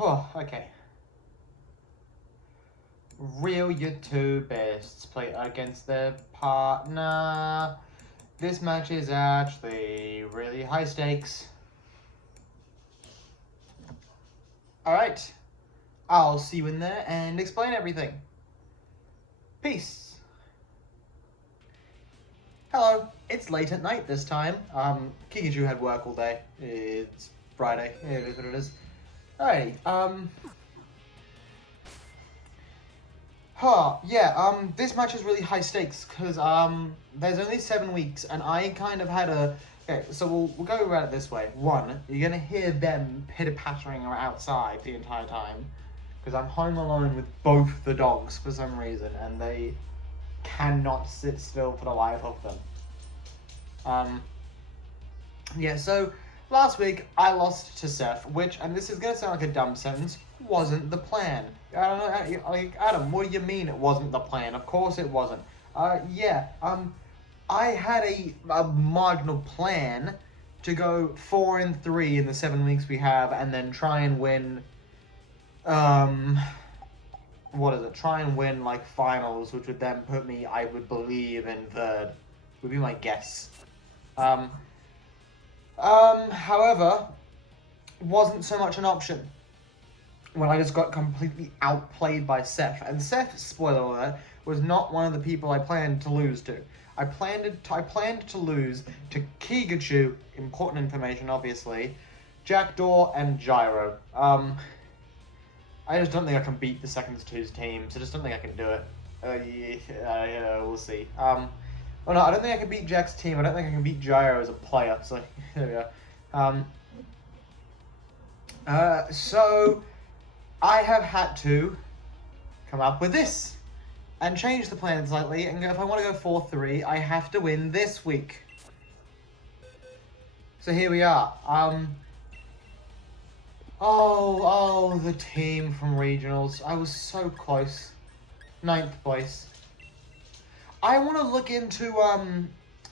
Oh, okay. Real YouTubers play against their partner. This match is actually really high stakes. Alright. I'll see you in there and explain everything. Peace. Hello. It's late at night this time. Keegachu had work all day. It's Friday. It is what it is. Alrighty. This match is really high stakes because there's only 7 weeks and I kind of had a... Okay, so we'll go about it this way. One, you're going to hear them pitter-pattering outside the entire time because I'm home alone with both the dogs for some reason and they cannot sit still for the life of them. So last week I lost to Seth, which, and this is going to sound like a dumb sentence, wasn't the plan. I don't know, like, Adam, what do you mean it wasn't the plan? Of course it wasn't. I had a marginal plan to go 4-3 in the 7 weeks we have, and then try and win, try and win, like, finals, which would then put me, I would believe, in third. Would be my guess. However, wasn't so much an option when I just got completely outplayed by Seth. And Seth, spoiler alert, was not one of the people I planned to lose to. I planned to lose to Keegachu, important information obviously, Jackdaw, and Gyro. I just don't think I can beat the second two's team, so I just don't think I can do it. We'll see. Well, no, I don't think I can beat Jack's team. I don't think I can beat Gyro as a player. So there we go. So I have had to come up with this and change the plan slightly. And if I want to go 4-3, I have to win this week. So here we are. Oh, the team from regionals. I was so close. 9th place. I want to look into,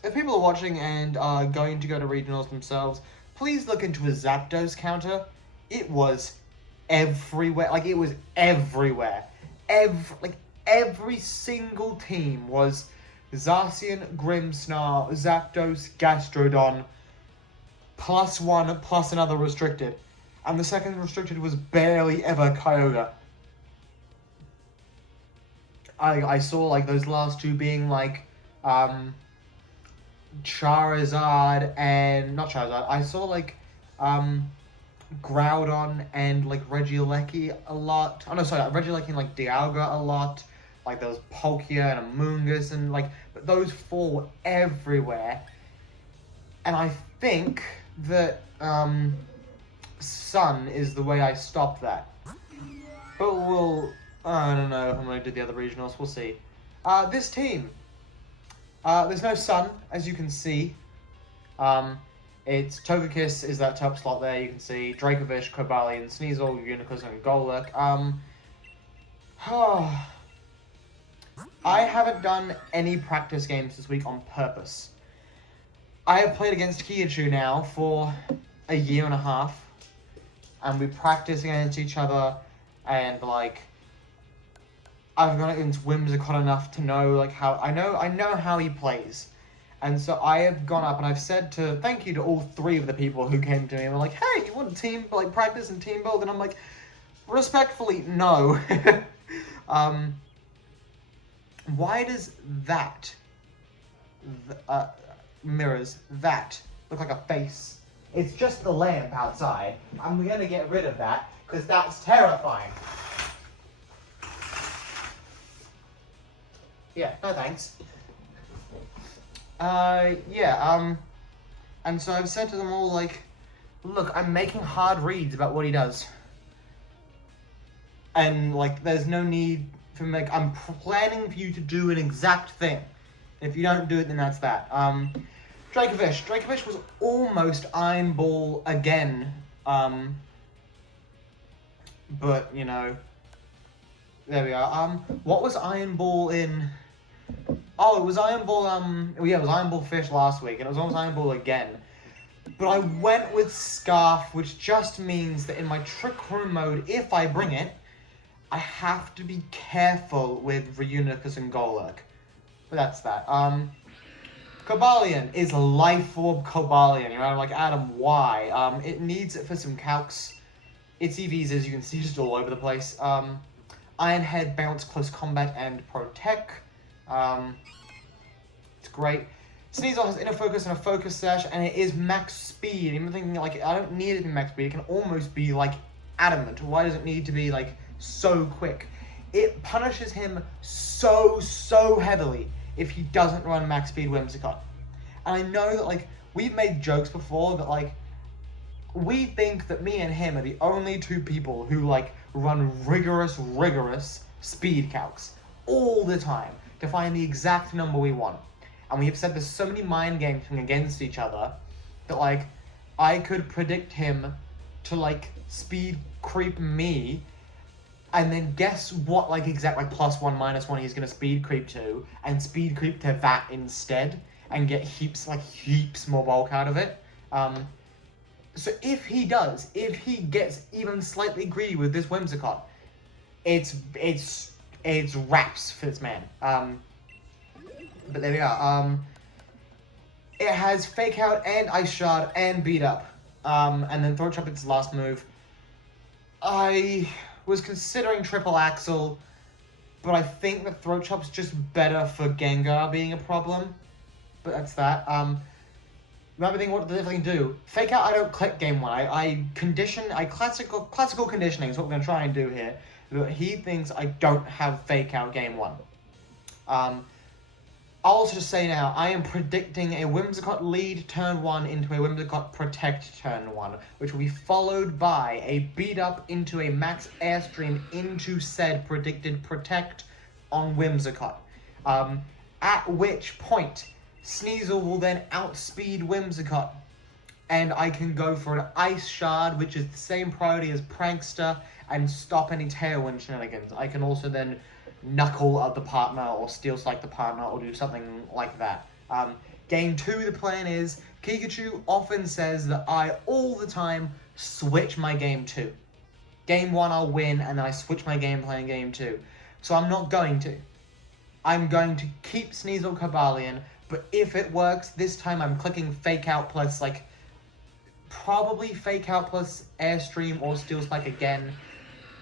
if people are watching and are going to go to regionals themselves, please look into a Zapdos counter. It was everywhere. Like, it was everywhere. Every single team was Zacian, Grimmsnarl, Zapdos, Gastrodon, +1 plus another restricted. And the second restricted was barely ever Kyogre. I saw, like, those last two being, like, Charizard and... Not Charizard. I saw, like, Groudon and, like, Regieleki a lot. Oh, no, sorry. Regieleki and, like, Dialga a lot. Like, there was Palkia and Amoonguss and, like... But those four were everywhere. And I think that, Sun is the way I stopped that. But we'll... I don't know if I'm going to do the other regionals. We'll see. This team. There's no Sun, as you can see. It's Togekiss is that top slot there, you can see. Dracovish, Cobalion, Sneasel, Unicus, and Golurk. I haven't done any practice games this week on purpose. I have played against Keegachu now for a year and a half. And we practice against each other, and, like... I've gone against Whimsicott enough to know, like, how... I know how he plays. And so I have gone up and I've said thank you to all 3 of the people who came to me and were like, hey, you want a team, like, practice and team build? And I'm like, respectfully, no. Why does that, mirrors, that, look like a face? It's just the lamp outside. I'm gonna get rid of that, because that's terrifying. Yeah, no thanks. And so I've said to them all, like, look, I'm making hard reads about what he does. And, like, there's no need for me, like, I'm planning for you to do an exact thing. If you don't do it, then that's that. Dracovish. Dracovish was almost Iron Ball again. But, you know, there we are. What was Iron Ball in... Oh, it was Iron Ball, it was Iron Ball Fish last week, and it was almost Iron Ball again. But I went with Scarf, which just means that in my Trick Room mode, if I bring it, I have to be careful with Reunicus and Golurk. But that's that. Cobalion is Life Orb Cobalion. You know, like, Adam, why? It needs it for some calcs. Its EVs, as you can see, just all over the place. Iron Head, Bounce, Close Combat, and Protect. It's great. Sneasel has Inner Focus and a Focus Sash, and it is max speed. Even thinking, like, I don't need it in max speed. It can almost be, like, adamant. Why does it need to be, like, so quick? It punishes him so heavily if he doesn't run max speed Whimsicott. And I know that, like, we've made jokes before that, like, we think that me and him are the only two people who, like, run rigorous speed calcs all the time to find the exact number we want. And we have said there's so many mind games against each other that, like, I could predict him to, like, speed creep me, and then guess what, like, exact, like, +1, -1 he's gonna speed creep to, and speed creep to that instead, and get heaps more bulk out of it. So if he gets even slightly greedy with this Whimsicott, it's wraps for this man. But there we are. It has Fake Out and Ice Shard and Beat Up. And then Throat Chop its last move. I was considering Triple Axle, but I think that Throat Chop's just better for Gengar being a problem. But that's that. Remember thinking what the difference can do. Fake Out, I don't click game 1. Classical conditioning is what we're going to try and do here. But he thinks I don't have Fake Out game 1. I'll also just say now, I am predicting a Whimsicott lead turn 1 into a Whimsicott protect turn 1, which will be followed by a beat up into a max airstream into said predicted protect on Whimsicott. At which point, Sneasel will then outspeed Whimsicott, and I can go for an Ice Shard, which is the same priority as Prankster, and stop any Tailwind shenanigans. I can also then Knuckle of the partner, or Steel Strike the partner, or do something like that. Game 2, the plan is, Keegachu often says that I, all the time, switch my game 2. Game 1 I'll win, and then I switch my game plan in game 2. So I'm not going to. I'm going to keep Sneasel Cobalion, but if it works, this time I'm clicking Fake Out plus, like, probably Fake Out plus Airstream or Steel Spike again.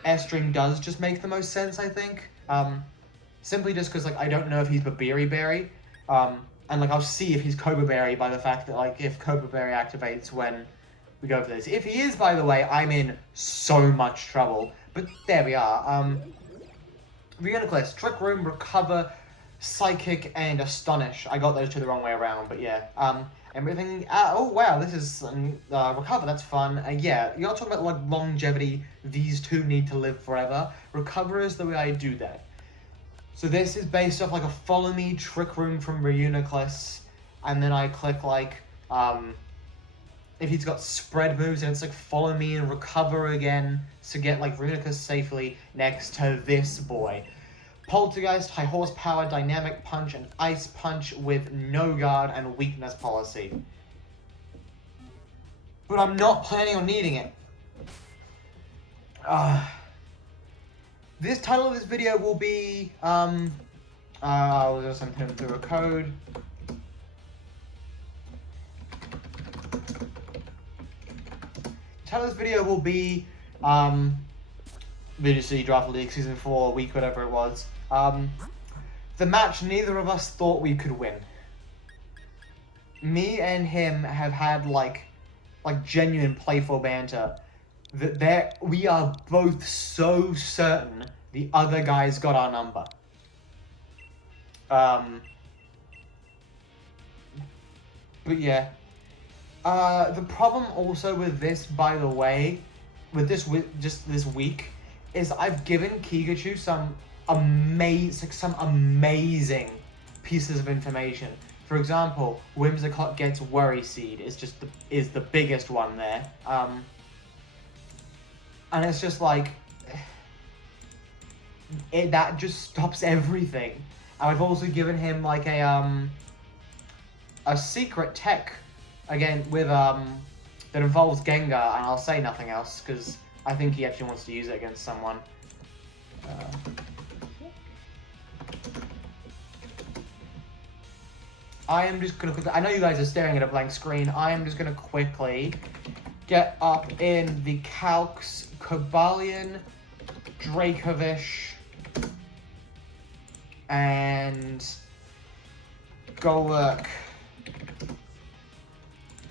Airstream does just make the most sense, I think. Simply just because, like, I don't know if he's Babiri Berry. And, like, I'll see if he's Cobra Berry by the fact that, like, if Cobra Berry activates when we go for this. If he is, by the way, I'm in so much trouble. But there we are. Reuniclus, Trick Room, Recover, Psychic, and Astonish. I got those two the wrong way around, but yeah. Everything. Oh wow, this is Recover. That's fun. Yeah, you gotta talk about, like, longevity. These two need to live forever. Recover is the way I do that. So this is based off, like, a Follow Me Trick Room from Reuniclus, and then I click, like, if he's got spread moves, and it's like Follow Me and Recover again to get, like, Reuniclus safely next to this boy. Poltergeist, High Horsepower, Dynamic Punch, and Ice Punch with no guard and weakness policy. But I'm not planning on needing it. This title of this video will be, I'll just send him through a code. The title of this video will be, VGC DRAFT LEAGUE Season 4, week whatever it was. The match neither of us thought we could win. Me and him have had, like genuine playful banter. That we are both so certain the other guy's got our number. But yeah. The problem also with this, by the way, just this week, is I've given Keegachu some amazing pieces of information. For example, Whimsicott gets Worry Seed is the biggest one there. And it's just like that just stops everything. And I've also given him, like, a secret tech again with that involves Gengar, and I'll say nothing else because I think he actually wants to use it against someone. I am just gonna quickly. I know you guys are staring at a blank screen. I am just gonna quickly get up in the calcs, Cobalion, Dracovish, and Golurk.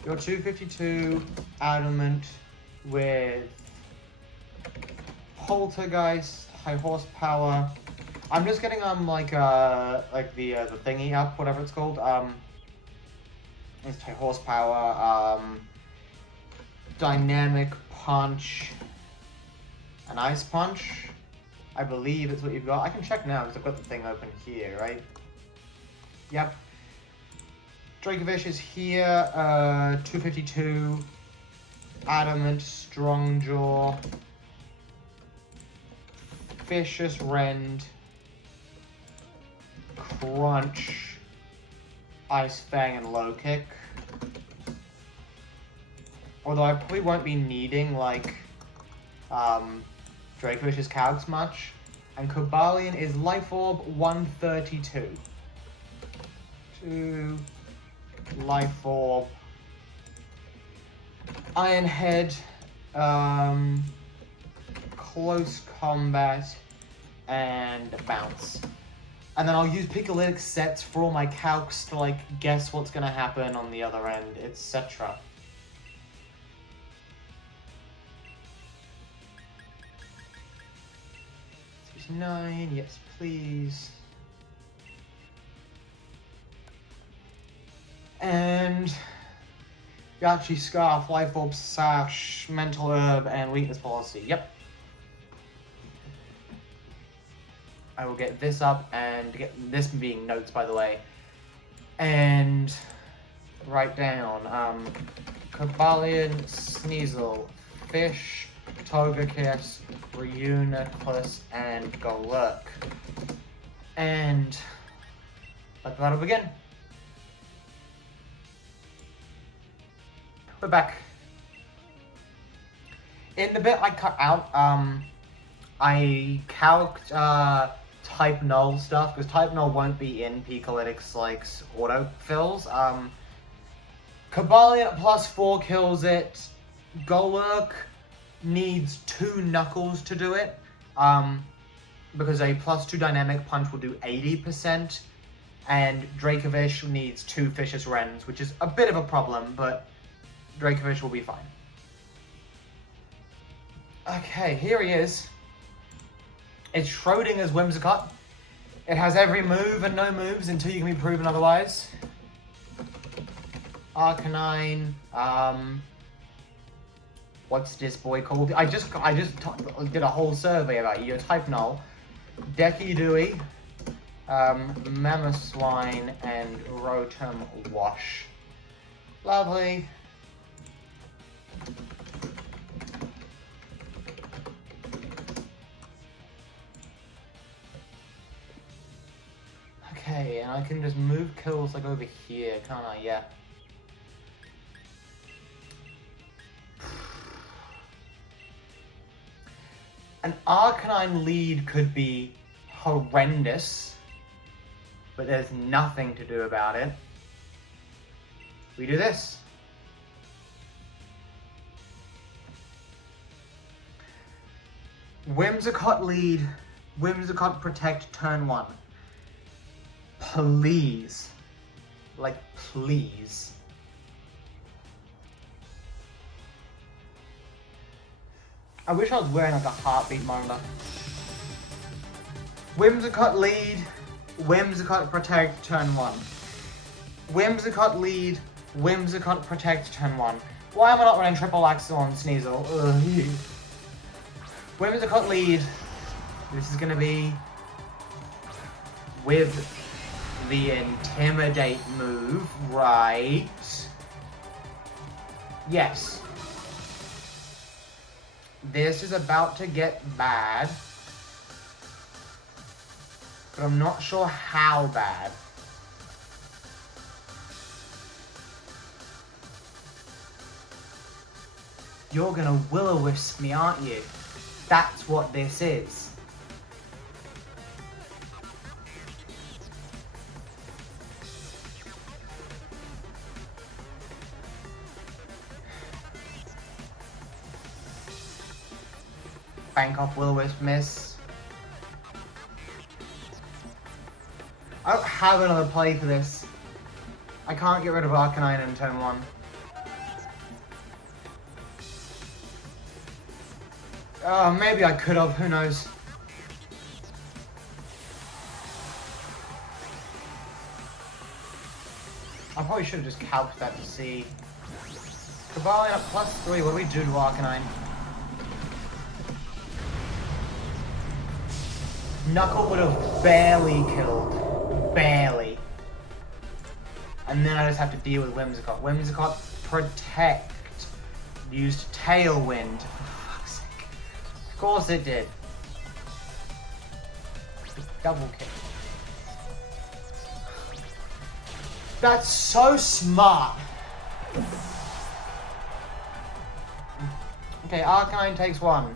Your 252 Adamant with Poltergeist, high horsepower. I'm just getting like the thingy up, whatever it's called. It's high horsepower. Dynamic punch. An ice punch. I believe it's what you've got. I can check now because I've got the thing open here, right? Yep. Dracovish is here. 252. Adamant, strong jaw. Vicious Rend. Crunch, Ice Fang, and Low Kick. Although I probably won't be needing like Dracovish's calcs much. And Cobalion is Life Orb 132. 2 Life Orb. Iron Head, Close Combat, and Bounce. And then I'll use Picolytic sets for all my calcs to like guess what's gonna happen on the other end, etc. $69, yes please. And Yachi Scarf, Life Orb, Sash, Mental Herb, and Weakness Policy. Yep. I will get this up and get this being notes, by the way, and write down Cobalion, Sneasel, Fish, Togekiss, Reuniclus, and Golurk. And let the battle begin. We're back. In the bit I cut out, I calced Type Null stuff, because Type Null won't be in Picolytic's like autofills. Cobalion +4 kills it. Golurk needs 2 Knuckles to do it, because a +2 Dynamic Punch will do 80%, and Dracovish needs 2 Vicious Rends, which is a bit of a problem, but Dracovish will be fine. Okay, here he is. It's Schrodinger's Whimsicott. It has every move and no moves until you can be proven otherwise. Arcanine, what's this boy called? I just did a whole survey about you. You're Type Null. Decky Dewey, Mamoswine, and Rotom Wash. Lovely. Okay, and I can just move kills like over here, can't I? Yeah. An Arcanine lead could be horrendous, but there's nothing to do about it. We do this. Whimsicott lead, Whimsicott protect turn 1. Please. Like, please. I wish I was wearing like a heartbeat monitor. Whimsicott lead, Whimsicott protect turn 1. Whimsicott lead, Whimsicott protect turn 1. Why am I not running triple axle on Sneasel? Ugh. Whimsicott lead. This is gonna be with the Intimidate move, right? Yes. This is about to get bad, but I'm not sure how bad. You're gonna will-o-wisp me, aren't you? That's what this is. Bank off will-o-wisp, miss. I don't have another play for this. I can't get rid of Arcanine in turn 1. Maybe I could have, who knows. I probably should have just calced that to see. Cobalion at +3, what do we do to Arcanine? Knuckle would have barely killed. Barely. And then I just have to deal with Whimsicott. Whimsicott, protect. Used Tailwind. For fuck's sake. Of course it did. Double kick. That's so smart. Okay, Arcanine takes 1.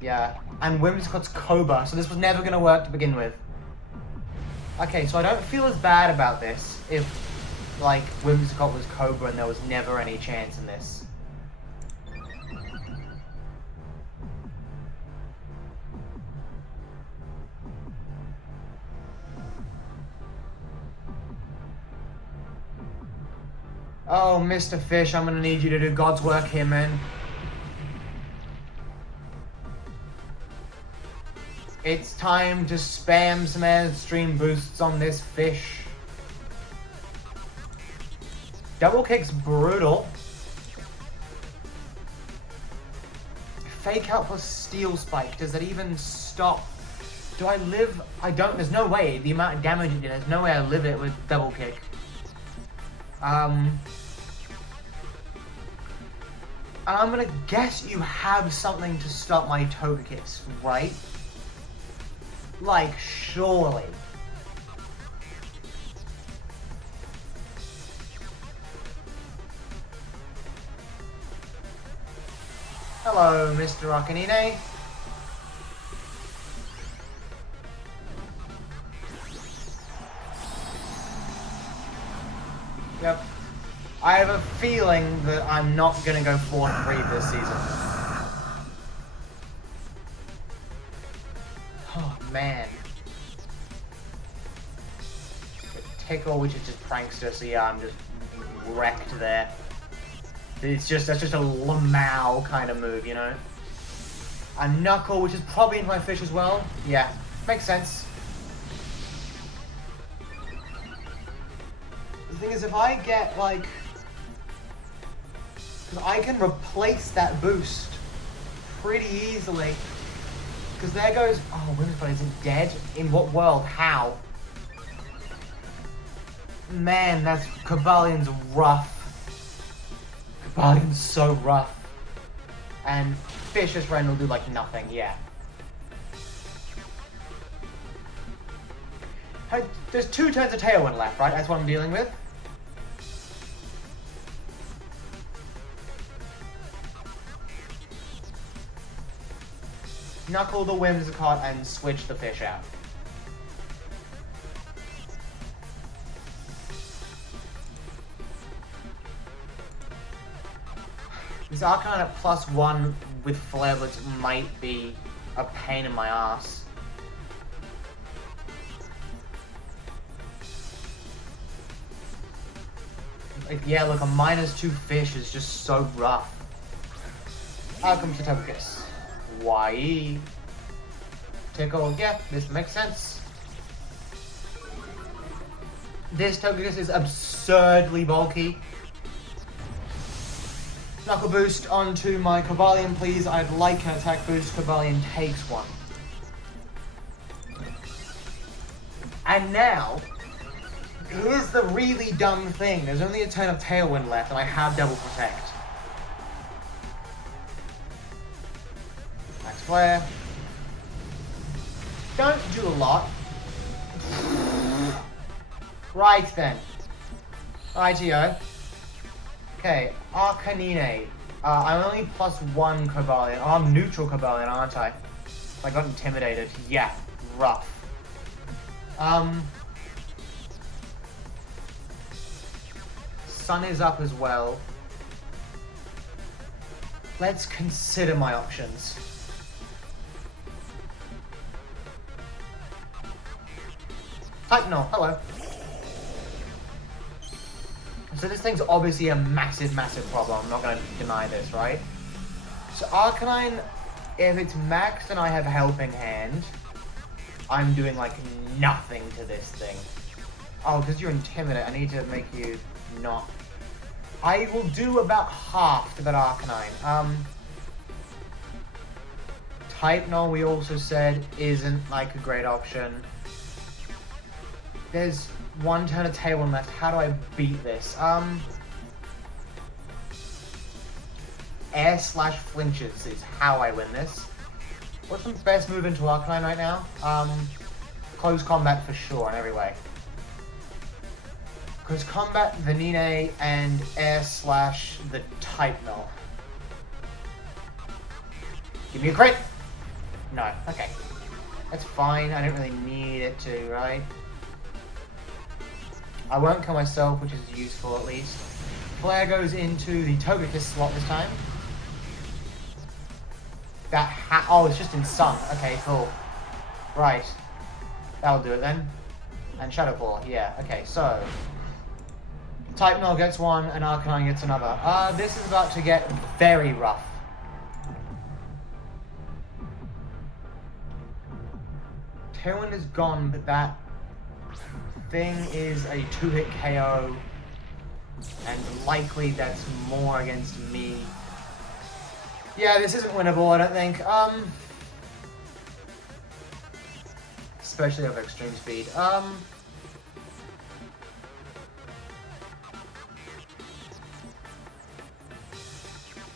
Yeah. And Whimsicott's Cobra, so this was never going to work to begin with. Okay, so I don't feel as bad about this if, like, Whimsicott was Cobra and there was never any chance in this. Oh, Mr. Fish, I'm gonna need you to do God's work here, man. It's time to spam some airstream boosts on this fish. Double kick's brutal. Fake out plus steel spike. Does it even stop? Do I live? I don't. There's no way. The amount of damage it did. There's no way I live it with double kick. And I'm gonna guess you have something to stop my Togekiss, right? Like, surely. Hello, Mr. Arcanine. Yep. I have a feeling that I'm not gonna go 4-3 this season. Oh, man. Tickle, which is just Prankster, so yeah, I'm just wrecked there. That's just a Lamau kind of move, you know? A Knuckle, which is probably into my fish as well. Yeah, makes sense. The thing is, if I get, like... Because I can replace that boost pretty easily. Because there goes... Oh, Whimsicott isn't dead? In what world? How? Man, that's... Cobalion's rough. Cobalion's so rough. And Fish's friend will do, like, nothing, yeah. There's 2 turns of Tailwind left, right? That's what I'm dealing with. Knuckle the Whimsicott and switch the fish out. This Arcanine at +1 with Flare Blitz might be a pain in my ass. Like, yeah, look, a -2 fish is just so rough. Out comes the Togekiss. YE. Tickle, yeah, this makes sense. This Togekiss is absurdly bulky. Knuckle boost onto my Cobalion, please. I'd like an attack boost. Cobalion takes 1. And now, here's the really dumb thing. There's only a turn of Tailwind left, and I have Double Protect. Max Flare. Don't do a lot. Right then. Rightio. Okay, Arcanine. I'm only +1 Cobalion. Oh, I'm neutral Cobalion, aren't I? I got intimidated. Yeah, rough. Sun is up as well. Let's consider my options. Titanol, hello. So this thing's obviously a massive, massive problem. I'm not going to deny this, right? So Arcanine, if it's maxed and I have Helping Hand, I'm doing like nothing to this thing. Oh, because you're Intimidate, I need to make you not. I will do about half to that Arcanine. Titanol, we also said, isn't like a great option. There's one turn of Tailwind left. How do I beat this? Air/flinches is how I win this. What's the best move into Arcanine right now? Close combat for sure in every way. Close combat, Venine, and Air/ the Titanol. Give me a crit! No, okay. That's fine, I don't really need it to, right? I won't kill myself, which is useful at least. Flare goes into the Togekiss slot this time. Oh, it's just in Sun. Okay, cool. Right. That'll do it then. And Shadow Claw, yeah. Okay, so Titanol gets one, and Arcanine gets another. This is about to get very rough. Tailwind is gone, but that thing is a 2-hit KO, and likely that's more against me. Yeah, this isn't winnable, I don't think. Especially over extreme speed.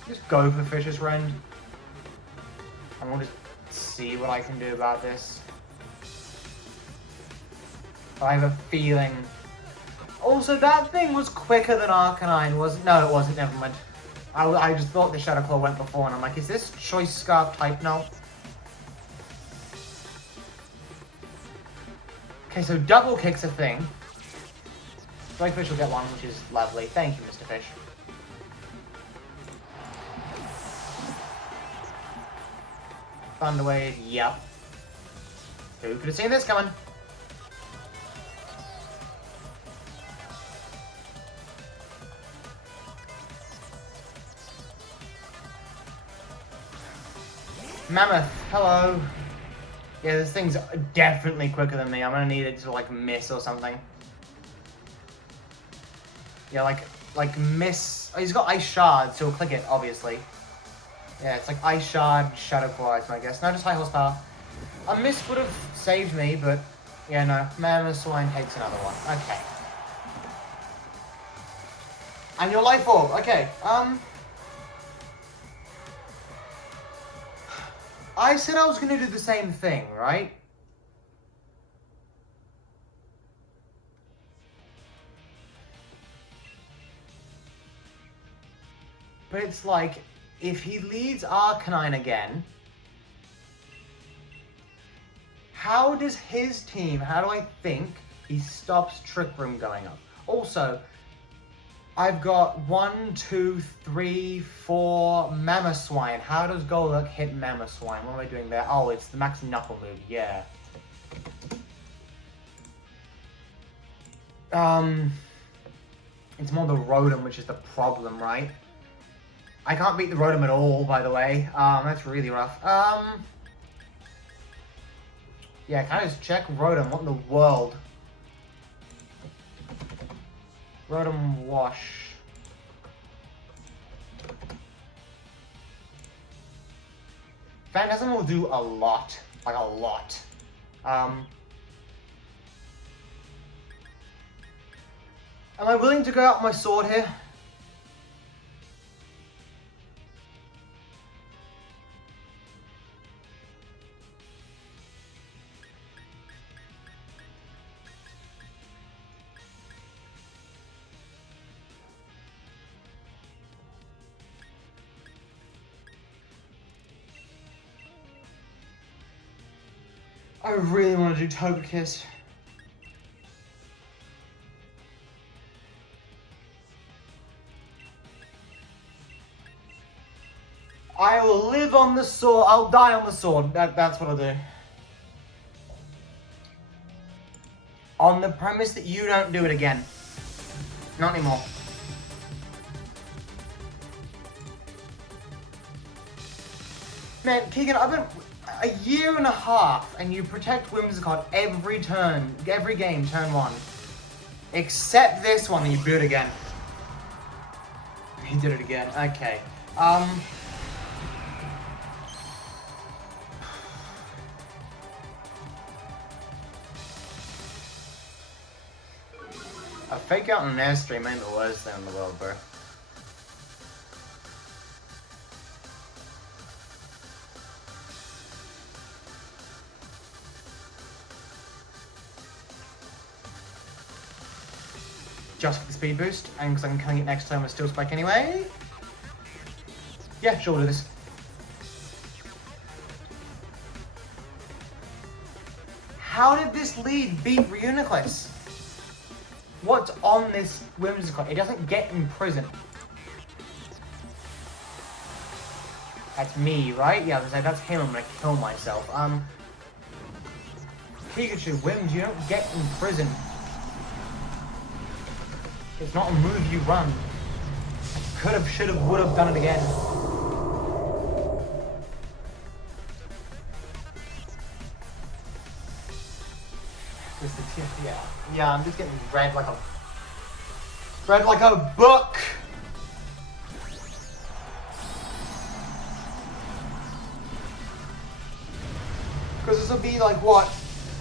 Just go for Vicious Rend. And we'll just see what I can do about this. I have a feeling. Also, that thing was quicker than Arcanine, wasn't? No, it wasn't. Never mind. I just thought the Shadow Claw went before, and I'm like, is this Choice Scarf type? No. Okay, so double kick's a thing. Drakefish will get one, which is lovely. Thank you, Mr. Fish. Thunderwave, yep. Who could have seen this coming? Mammoth, hello. Yeah, this thing's definitely quicker than me. I'm gonna need it to like miss or something. Yeah, like miss. Oh, he's got Ice Shard, so he'll click it, obviously. Yeah, it's like Ice Shard, Shadow Claw, I guess. No, just high horsepower. A miss would have saved me, but yeah, no. Mamoswine takes another one. Okay. And your Life Orb. Okay. I said I was going to do the same thing, right? But it's like, if he leads Arcanine again, how does his team, how do I think he stops Trick Room going up? Also, I've got 1, 2, 3, 4 Mamoswine. How does Golurk hit Mamoswine? What am I doing there? Oh, it's the Max Knuckle move, yeah. It's more the Rotom, which is the problem, right? I can't beat the Rotom at all, by the way. That's really rough. Yeah, can I just check Rotom? What in the world? Rotom Wash. Phantasm will do a lot. Like a lot. Am I willing to go out my sword here? I really want to do Togekiss. I will live on the sword. I'll die on the sword. That's what I'll do. On the premise that you don't do it again. Not anymore. Man, Keegan, I've been a year and a half, and you protect Whimsicott every turn, every game, turn 1. Except this one, and you do it again. He did it again. Okay. A fake out on an airstream ain't the worst thing in the world, bro. Just for the speed boost, and because I'm killing it next turn with Steel Spike anyway. Yeah, sure, we'll do this. How did this lead beat Reuniclus? What's on this Whimsicott? It doesn't get imprisoned. That's me, right? Yeah, that's him. I'm gonna kill myself. Keegachu, Whims, you don't get imprisoned. It's not a move you run. Could have, should have, would have done it again. Yeah, I'm just getting read like a book. Because this will be like what?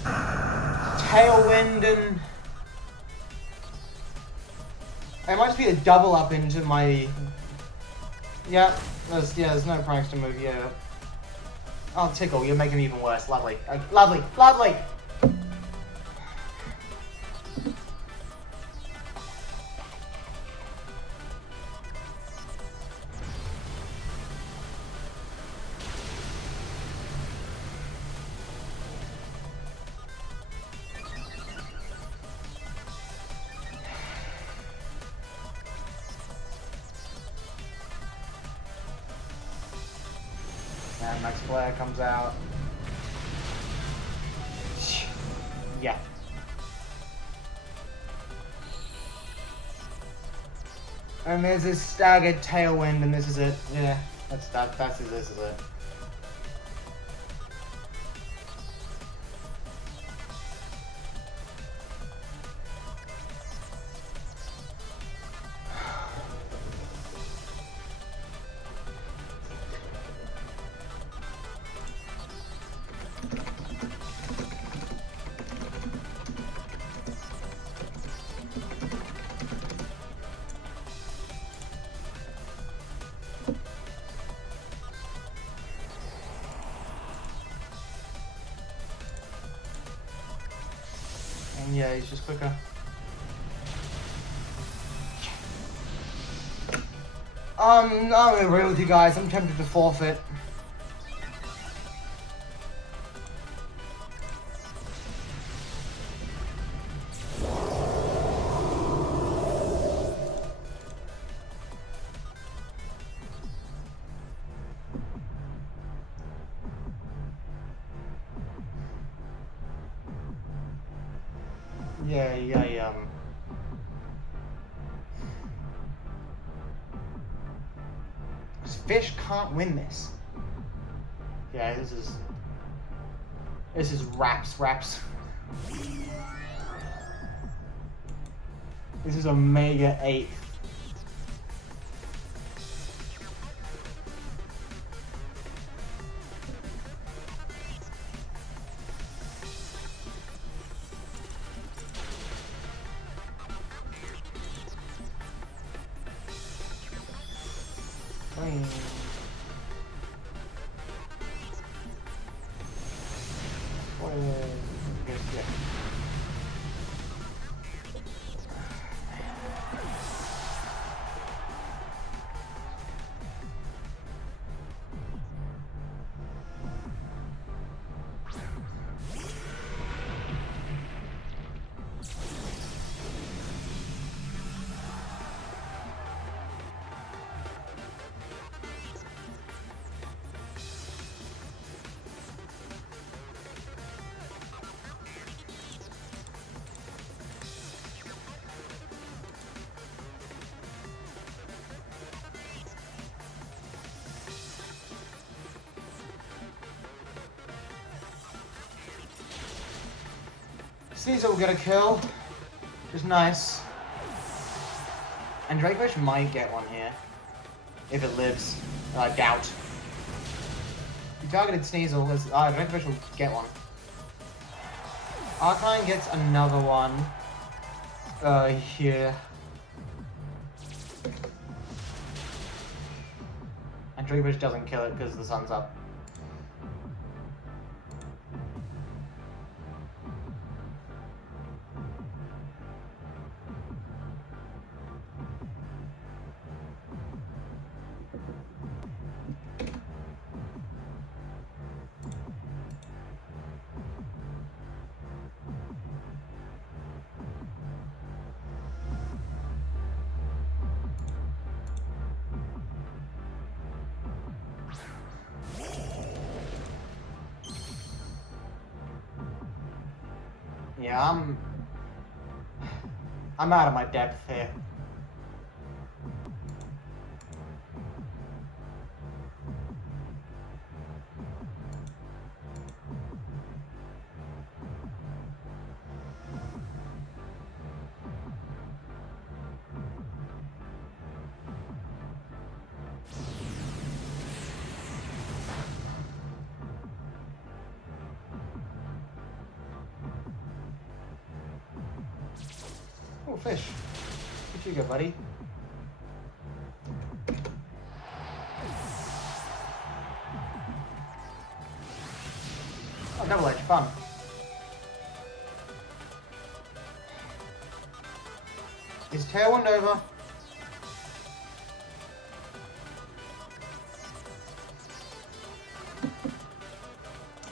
Tailwind and it might just be a double up into my. Yeah, there's no pranks to move. Yeah. Oh, Tickle, you're making me even worse. Lovely, lovely, lovely. And Max Flare comes out. Yeah. And there's this staggered Tailwind, and this is it. Yeah, this is it. Yeah, he's just quicker. I'm gonna agree with you guys. I'm tempted to forfeit. Yeah. Fish can't win this. Yeah, this is raps. This is a mega 8. Caesar will get a kill, which is nice. And Dracovish might get one here, if it lives. I doubt. He targeted Sneasel. Dracovish will get one. Arcanine gets another one. Here. And Dracovish doesn't kill it because the sun's up. Yeah, I'm out of my depth here. Oh, fish. What you got, buddy? Oh, double edge, fun. Is Tailwind over?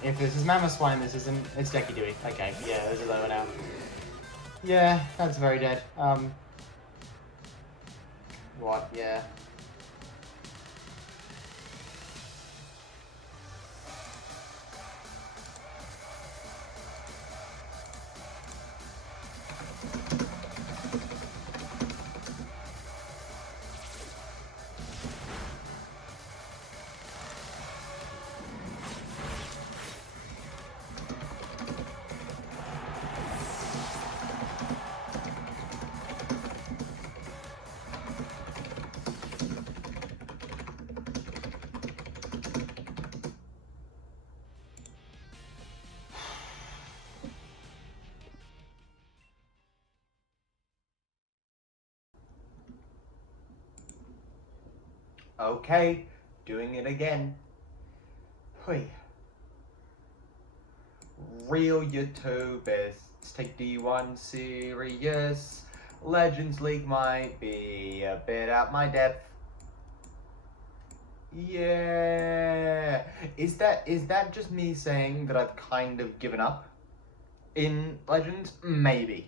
If this is Mammoth this isn't. It's Decky Dewey. Okay, yeah, this is over now. Yeah, that's very dead. What? Yeah. Okay, doing it again. Hui. Real YouTubers, take D1 serious. Legends League might be a bit out my depth. Yeah. Is that just me saying that I've kind of given up in Legends? Maybe.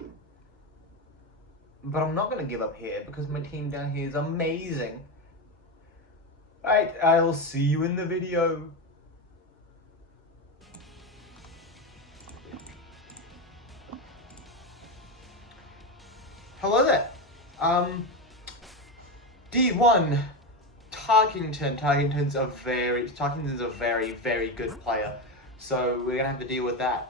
But I'm not going to give up here because my team down here is amazing. Right, I'll see you in the video. Hello there. D1 Tarkington. Tarkington's a very, very good player. So we're gonna have to deal with that.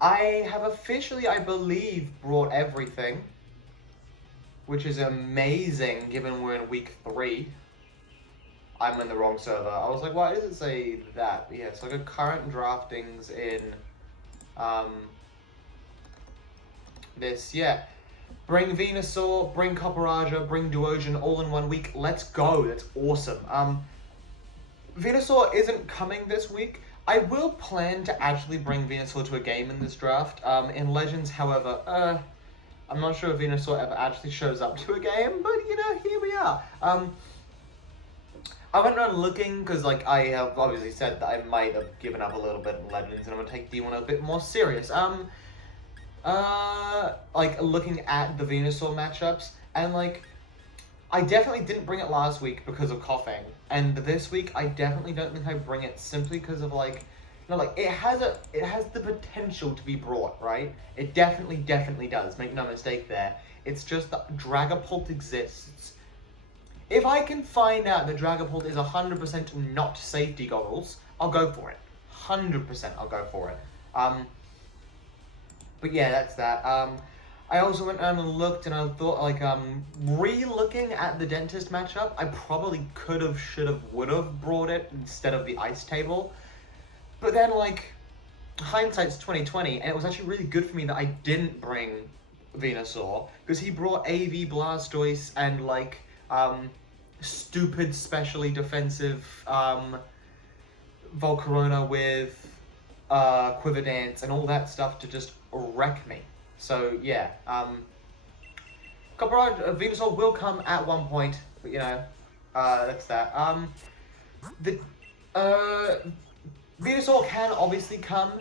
I have officially, I believe, brought everything, which is amazing given we're in week 3. I'm in the wrong server. I was like, why does it say that? But yeah, so I got current draftings in this. Yeah. Bring Venusaur, bring Copperaja, bring Duosion all in 1 week. Let's go. That's awesome. Venusaur isn't coming this week. I will plan to actually bring Venusaur to a game in this draft. In Legends, however, I'm not sure if Venusaur ever actually shows up to a game, but you know, here we are. I went around looking because, like, I have obviously said that I might have given up a little bit in Legends, and I'm gonna take D1 a bit more serious. Like looking at the Venusaur matchups, and like, I definitely didn't bring it last week because of coughing, and this week I definitely don't think I bring it simply because of like, you know, like it has the potential to be brought, right? It definitely does. Make no mistake there. It's just that Dragapult exists. If I can find out that Dragapult is 100% not safety goggles, I'll go for it. 100% I'll go for it. But yeah, that's that. I also went down and looked, and I thought, like, re-looking at the dentist matchup, I probably could have, should have, would have brought it instead of the ice table. But then, like, hindsight's 2020, and it was actually really good for me that I didn't bring Venusaur, because he brought AV Blastoise and, like, stupid, specially defensive, Volcarona with, Quiver Dance and all that stuff to just wreck me. So, yeah, Venusaur will come at one point, but, you know, that's that. Venusaur can obviously come.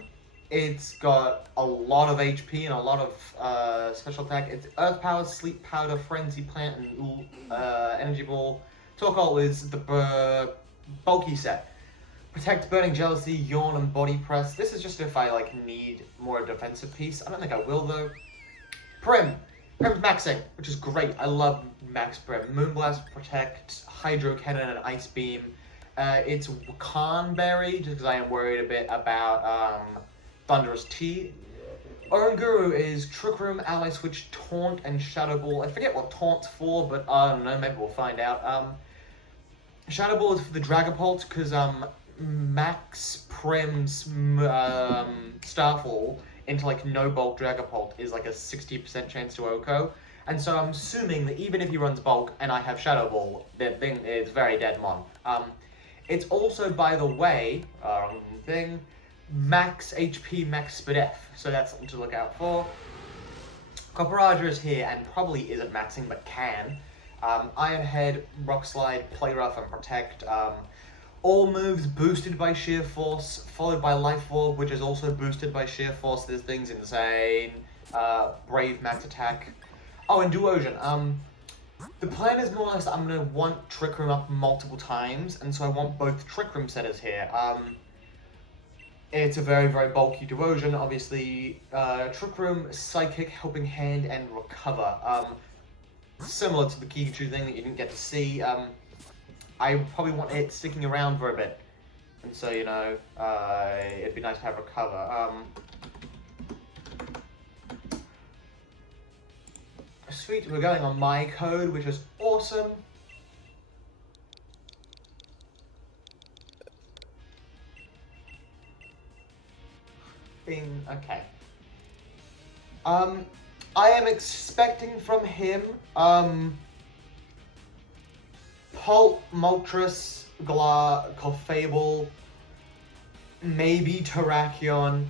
It's got a lot of HP and a lot of special attack. It's Earth Power, Sleep Powder, Frenzy Plant, and Energy Ball. Torkoal is the bulky set. Protect, Burning Jealousy, Yawn, and Body Press. This is just if I like need more defensive piece. I don't think I will though. Prim's maxing, which is great. I love Max Prim. Moonblast, Protect, Hydro Cannon, and Ice Beam. It's Wakanberry, just because I am worried a bit about Thunderous Tea. Oranguru is Trick Room, Ally Switch, Taunt, and Shadow Ball. I forget what Taunt's for, but I don't know, maybe we'll find out. Shadow Ball is for the Dragapult, because Max Prim's Starfall into like no bulk Dragapult is like a 60% chance to OHKO. And so I'm assuming that even if he runs bulk and I have Shadow Ball, that thing is very dead mon. It's also, by the way, max HP, max Spadef, so that's something to look out for. Copperager is here and probably isn't maxing, but can. Iron Head, Rock Slide, Play Rough, and Protect. All moves boosted by Sheer Force, followed by Life Orb, which is also boosted by Sheer Force. This thing's insane. Brave, Max Attack. Oh, and Duosion. The plan is more or less that I'm going to want Trick Room up multiple times, and so I want both Trick Room setters here. It's a very, very bulky Duosion. Obviously, Trick Room, Psychic, Helping Hand, and Recover. Similar to the Keegachu thing that you didn't get to see. I probably want it sticking around for a bit. And so, you know, it'd be nice to have Recover. Sweet, we're going on my code, which is awesome. Okay. I am expecting from him, Pulp, Moltres, Clefable, maybe Terrakion,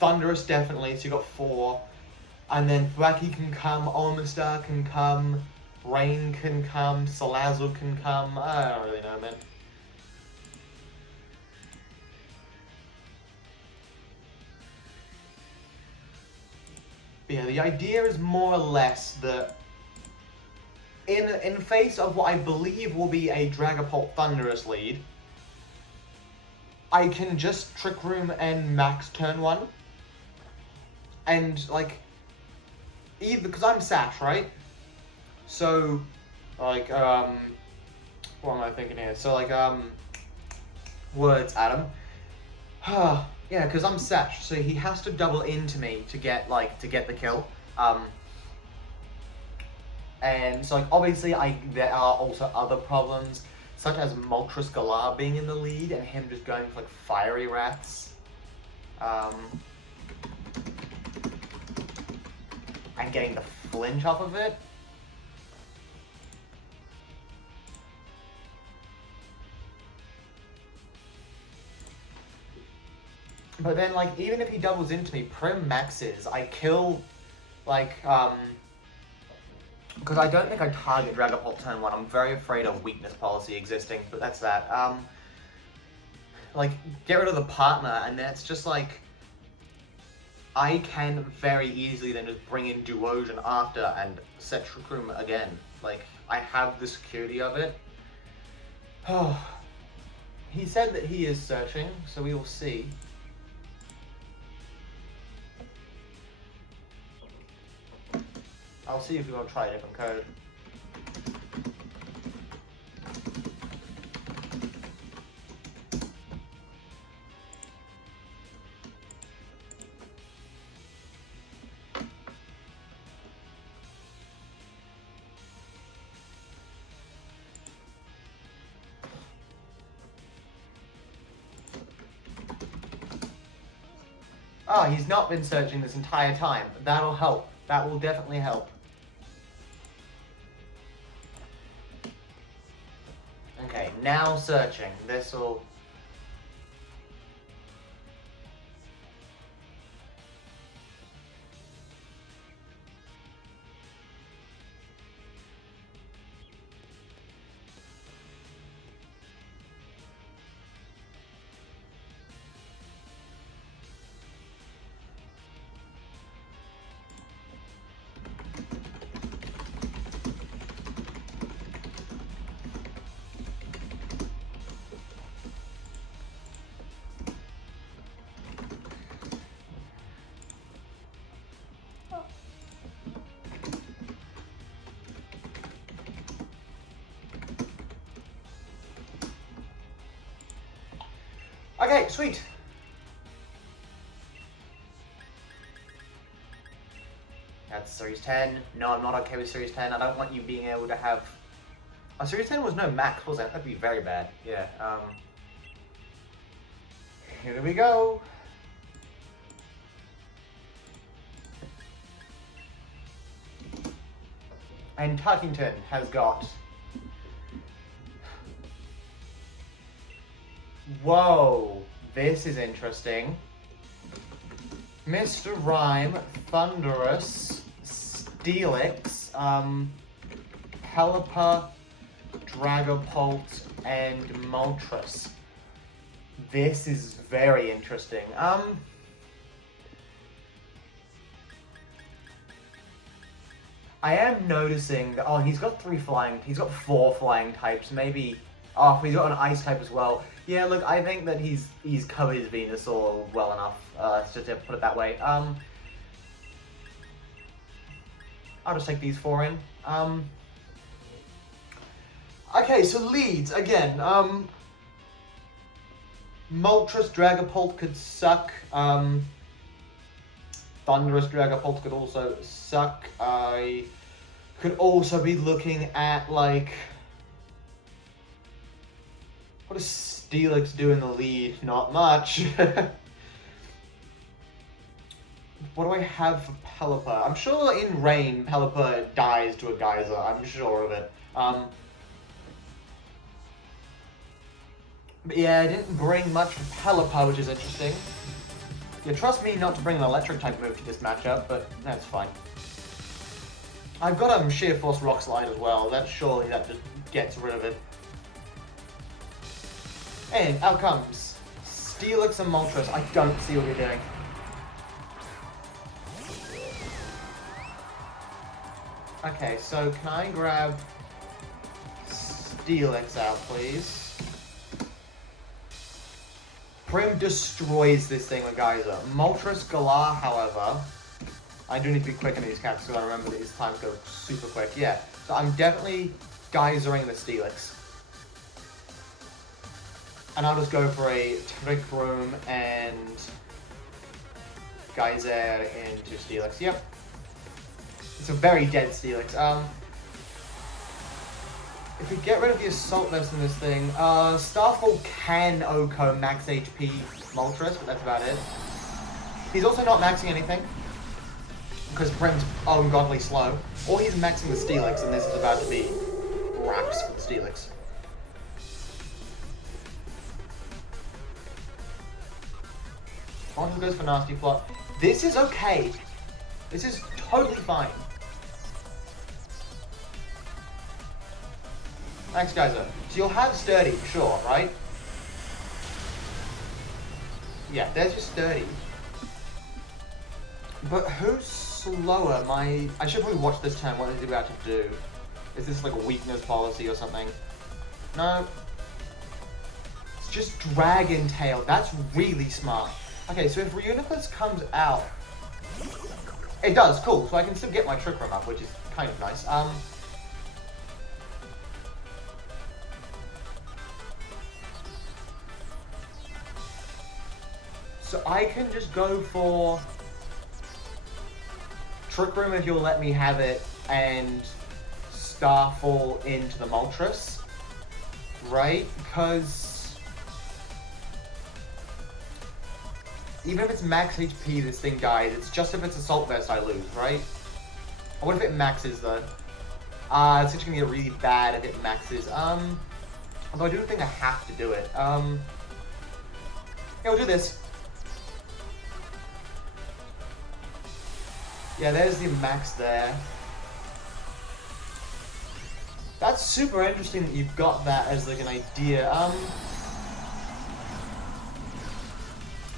Thunderous definitely, so you got 4. And then Thwacky can come, Omastar can come, Rain can come, Salazzle can come, I don't really know, man. But yeah, the idea is more or less that in face of what I believe will be a Dragapult Thunderous lead, I can just Trick Room and Max turn 1. And, like, either, because I'm Sash, right? So, like, what am I thinking here? So, like, words, Adam. Yeah, because I'm Sash, so he has to double into me to get, like, to get the kill. And so, like, obviously, there are also other problems, such as Moltres Galar being in the lead and him just going for, like, Fiery Rats. And getting the flinch off of it. But then, like, even if he doubles into me, Prim maxes, I kill, like, because I don't think I target Dragapult turn 1. I'm very afraid of weakness policy existing, but that's that. Like, get rid of the partner, and then it's just, like, I can very easily then just bring in Duosion after and set Trick Room again. Like, I have the security of it. He said that he is searching, so we will see. I'll see if we want to try a different code. Oh, he's not been searching this entire time. That'll help. That will definitely help. Okay, now searching. This'll... Okay, sweet. That's Series 10. No, I'm not okay with Series 10. I don't want you being able to have... Oh, Series 10 was no max, was it? That'd be very bad. Yeah, Here we go. And Tarkington has got... Whoa, this is interesting. Mr. Rhyme, Thunderous, Steelix, Pelipper, Dragapult, and Moltres. This is very interesting. I am noticing that, oh, he's got 4 flying types, maybe, oh, he's got an ice type as well. Yeah, look, I think that he's covered his Venusaur well enough, just to put it that way. I'll just take these 4 in. Okay, so leads, again, Moltres Dragapult could suck, Thunderous Dragapult could also suck. I could also be looking at, like, what does Steelix do in the lead? Not much. What do I have for Pelipper? I'm sure in rain, Pelipper dies to a geyser. I'm sure of it. But yeah, I didn't bring much for Pelipper, which is interesting. Yeah, trust me not to bring an electric type move to this matchup, but that's fine. I've got Sheer Force Rock Slide as well. Surely that just gets rid of it. And out comes Steelix and Moltres. I don't see what you're doing. Okay, so can I grab Steelix out, please? Prim destroys this thing with Geyser. Moltres Galar, however, I do need to be quick in these cats because I remember that these times go super quick. Yeah, so I'm definitely Geysering the Steelix. And I'll just go for a Trick Room and Geyser into Steelix. Yep. It's a very dead Steelix. If we get rid of the Assault Vest in this thing, Starfall can OHKO max HP Moltres, but that's about it. He's also not maxing anything, because Prim's ungodly slow. Or he's maxing the Steelix, and this is about to be raps for the Steelix. One goes for Nasty Plot. This is okay. This is totally fine. Thanks, Geyser. So you'll have Sturdy, sure, right? Yeah, there's your Sturdy. But who's slower? I should probably watch this turn. What is he about to do? Is this like a weakness policy or something? No. It's just Dragon Tail. That's really smart. Okay, so if Reuniverse comes out... It does, cool. So I can still get my Trick Room up, which is kind of nice. So I can just go for Trick Room if you'll let me have it, and Starfall into the Moltres, right? Because Even if it's max HP, this thing dies. It's just if it's Assault Vest I lose, right? Or what if it maxes, though? It's actually gonna get really bad if it maxes. Although I do think I have to do it. Yeah, we'll do this. Yeah, there's the max there. That's super interesting that you've got that as like an idea.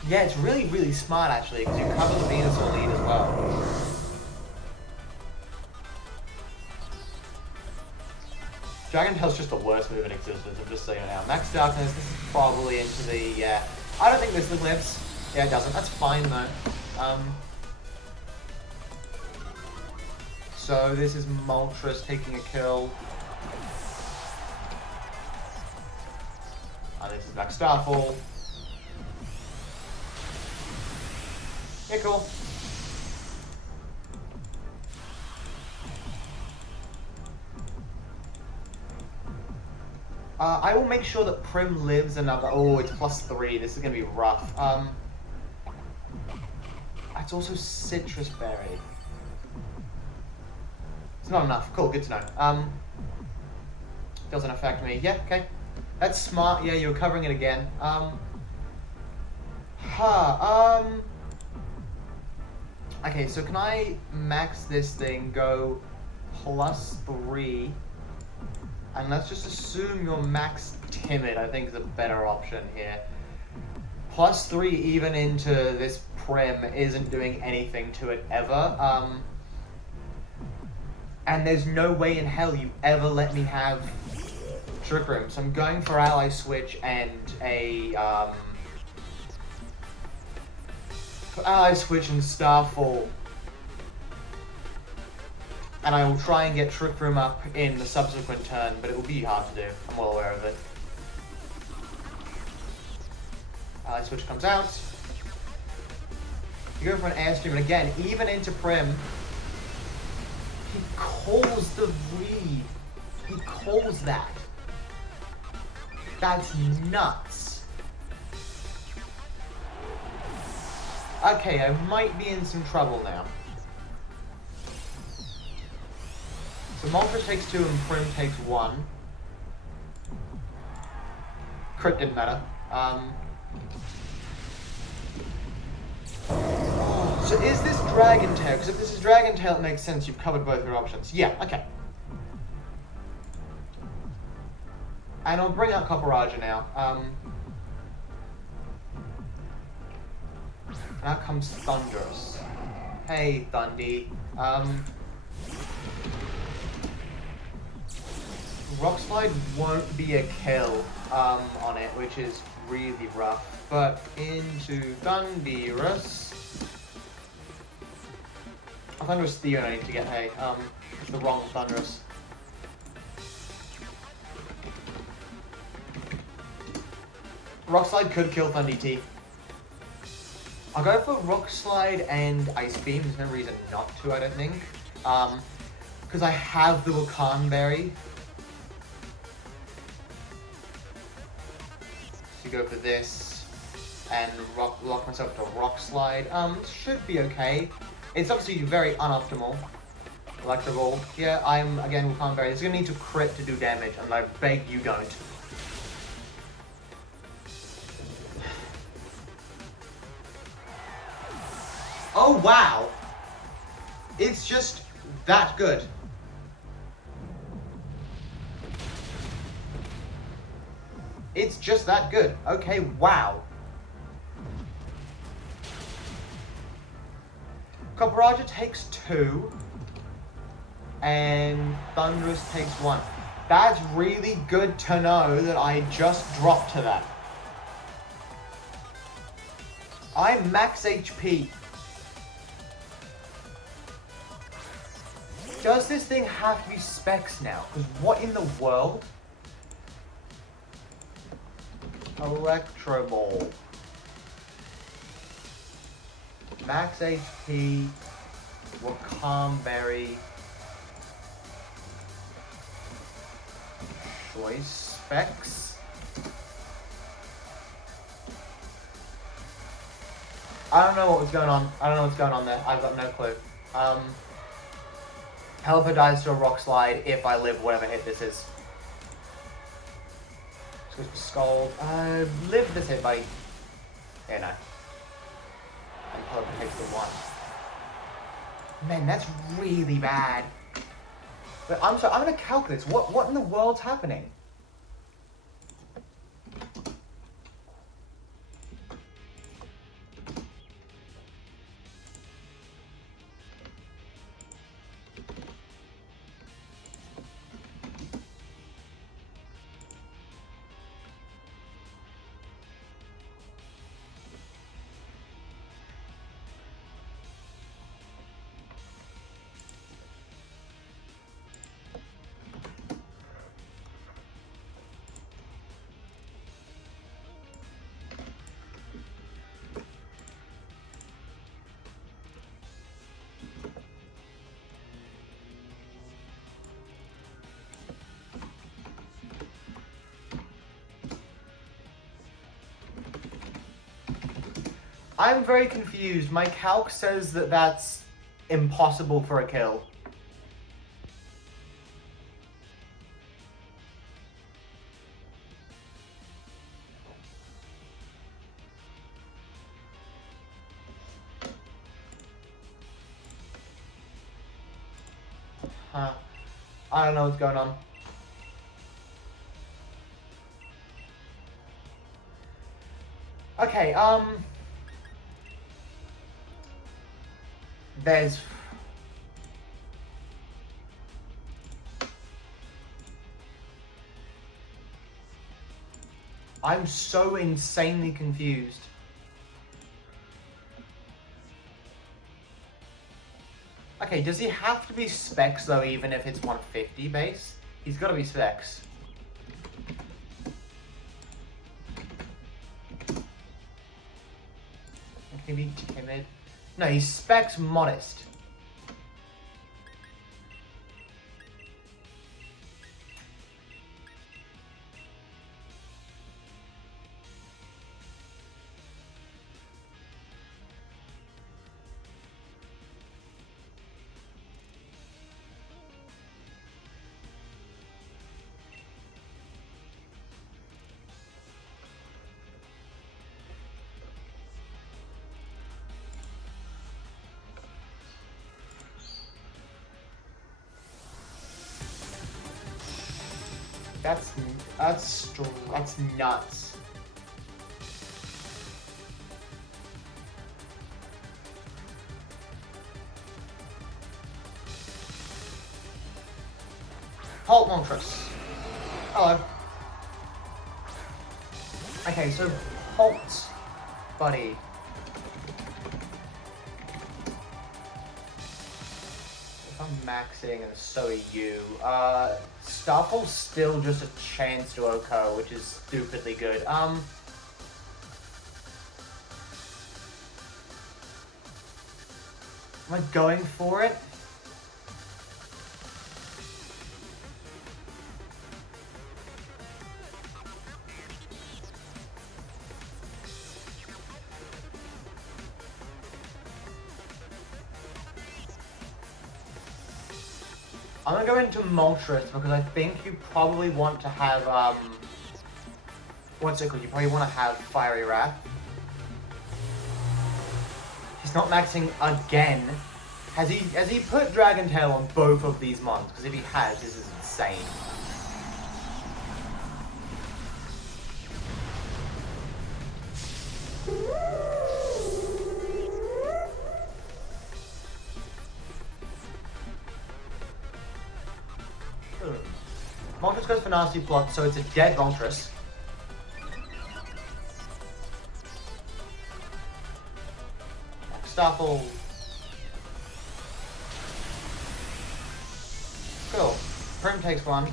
Yeah, it's really, really smart actually, because you cover the Venusaur lead as well. Dragon Tail's just the worst move in existence, I'm just saying it now. Max Darkness, this is probably into the, yeah. I don't think this lives. Yeah, it doesn't. That's fine though. So this is Moltres taking a kill. And this is Max Starfall. Yeah, cool. I will make sure that Prim lives another. Oh, it's +3. This is gonna be rough. It's also Citrus Berry. It's not enough. Cool, good to know. Doesn't affect me. Yeah, okay. That's smart. Yeah, you're covering it again. Okay, so can I max this thing, go +3, and let's just assume you're max timid, I think is a better option here. +3 even into this Prim isn't doing anything to it ever, and there's no way in hell you ever let me have Trick Room, so I'm going for Ally Switch and a, Ally Switch and Starfall. And I will try and get Trick Room up in the subsequent turn, but it will be hard to do. I'm well aware of it. Ally Switch comes out. You go for an Airstream, and again, even into Prim, he calls the read. He calls that. That's nuts. Okay, I might be in some trouble now. So Moltres takes 2 and Prim takes 1. Crit didn't matter. So is this Dragon Tail? Because if this is Dragon Tail, it makes sense. You've covered both your options. Yeah, okay. And I'll bring out Copperaja now. Now comes Thunderous. Hey, Thundy. Rock Slide won't be a kill on it, which is really rough. But into Thunderous. Oh, Thunderous Theo I need to get, hey. It's the wrong Thunderous. Rock Slide could kill Thundy T. I'll go for Rock Slide and Ice Beam. There's no reason not to, I don't think. Because I have the Wakan Berry. So go for this and lock myself to Rock Slide. Should be okay. It's obviously very unoptimal. Electro Ball. Yeah, I'm again Wakan Berry. It's gonna need to crit to do damage, and I beg you don't. Oh wow! It's just that good. It's just that good. Okay, wow. Copperaja takes 2. And Thunderous takes 1. That's really good to know that I just dropped to that. I'm max HP. Does this thing have to be Specs now? Because what in the world? Electro Ball. Max HP. Wakan Berry. Choice Specs. I don't know what was going on. I don't know what's going on there. I've got no clue. Helper dies to a rock slide if I live whatever hit this is. Just goes for Scald. Live this hit, buddy. Yeah, no. And Helper takes the 1. Man, that's really bad. But I'm sorry, I'm gonna calc this. What in the world's happening? I'm very confused. My calc says that that's impossible for a kill. Huh. I don't know what's going on. Okay, there's... I'm so insanely confused. Okay, does he have to be specs though, even if it's 150 base? He's gotta be specs. Can he be timid? No, he's specs modest. That's nuts. Halt Montress. Hello. Okay, so halt, buddy. If I'm maxing and so are you. Starfall's still just a chance to OHKO, which is stupidly good. Am I going for it? I'm gonna go into Moltres because I think you probably want to have, what's it called? You probably want to have Fiery Wrath. He's not maxing again. Has he put Dragon Tail on both of these mons? Because if he has, this is insane. Moltres goes for Nasty Plot, so it's a dead Moltres. Starfall. Cool. Prim takes 1.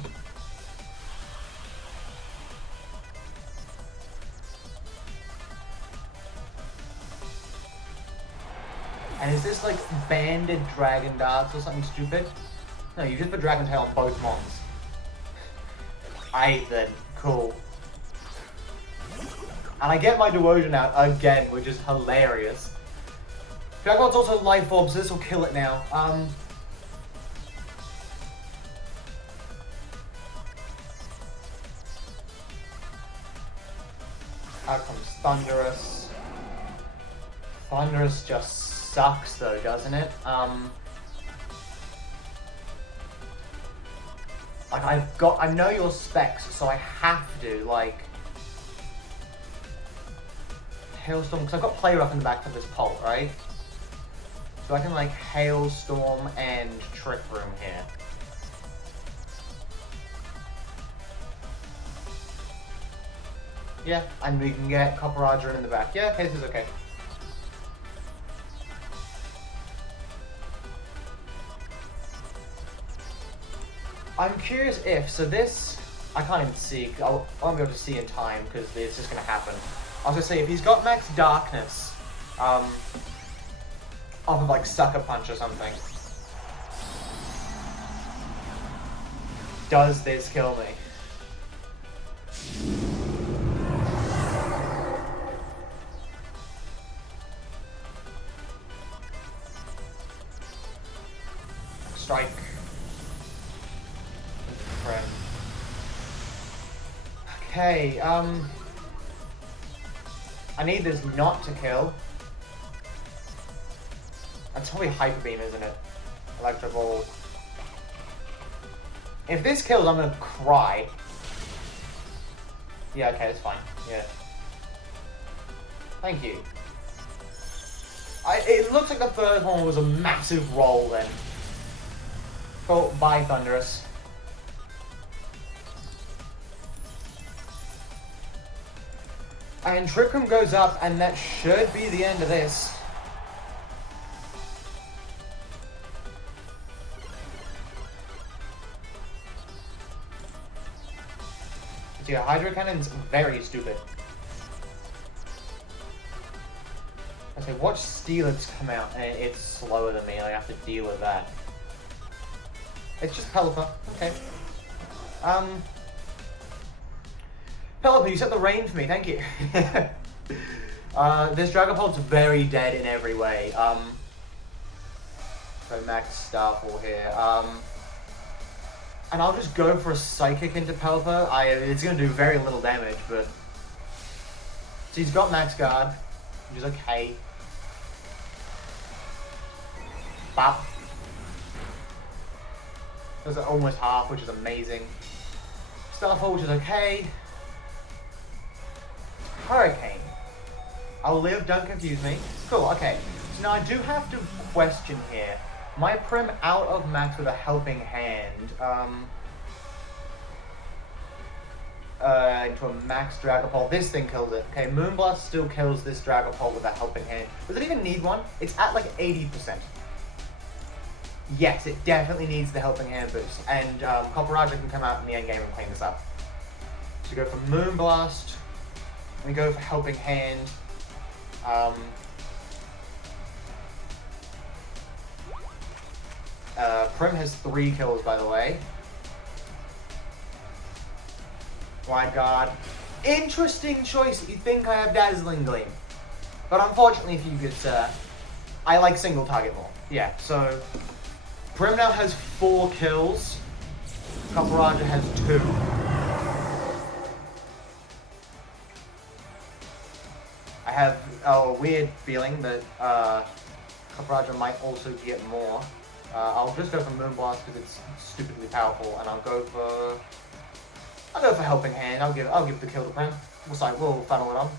And is this like banded Dragon Darts or something stupid? No, you just put Dragon Tail on both mons. Aight then, cool. And I get my Devotion out again, which is hilarious. Dragon Ball's also life orb, so this will kill it now. Out comes Thunderous. Thunderous just sucks though, doesn't it? Like I know your specs, so I have to, like, Hailstorm, because I've got Play Rough in the back of this pole, right? So I can, like, Hailstorm and Trick Room here. Yeah, and we can get Copper Roger in the back. Yeah, okay, this is okay. I'm curious if, so this, I can't even see, I won't be able to see in time because it's just going to happen. I was going to say, if he's got Max Darkness, off of like Sucker Punch or something, does this kill me? Strike. Okay, I need this not to kill. That's probably Hyper Beam, isn't it? Electro Ball. If this kills, I'm gonna cry. Yeah, okay, that's fine. Yeah. Thank you. It looks like the first one was a massive roll then. Cool, bye Thunderous. And Trick Room goes up, and that should be the end of this. Yeah, Hydro Cannon's very stupid. I say, watch Steelix come out, and it's slower than me, and I have to deal with that. It's just Pelipper, okay. Pelipper, you set the rain for me, thank you. This Dragapult's very dead in every way. So Max Starfall here. And I'll just go for a Psychic into Pelipper. It's going to do very little damage, but... So he's got Max Guard, which is okay. Bop. Does it almost half, which is amazing. Starfall, which is okay. Hurricane. I'll live, don't confuse me. Cool, okay. So now I do have to question here. My Prim out of max with a helping hand. Into a max Dragapult. This thing kills it. Okay, Moonblast still kills this Dragapult with a helping hand. Does it even need one? It's at like 80%. Yes, it definitely needs the helping hand boost. And Copper Raja can come out in the endgame and clean this up. So we go for Moonblast. We go for helping hand. Prim has 3 kills, by the way. My god. Interesting choice. You think I have Dazzling Gleam. But unfortunately for you good sir, I like single target more. Yeah, so Prim now has 4 kills. Copper Raja has 2. I have a weird feeling that Copper Raja might also get more. I'll just go for Moonblast because it's stupidly powerful, and I'll go for Helping Hand. I'll give the kill to Prim. We'll funnel it on.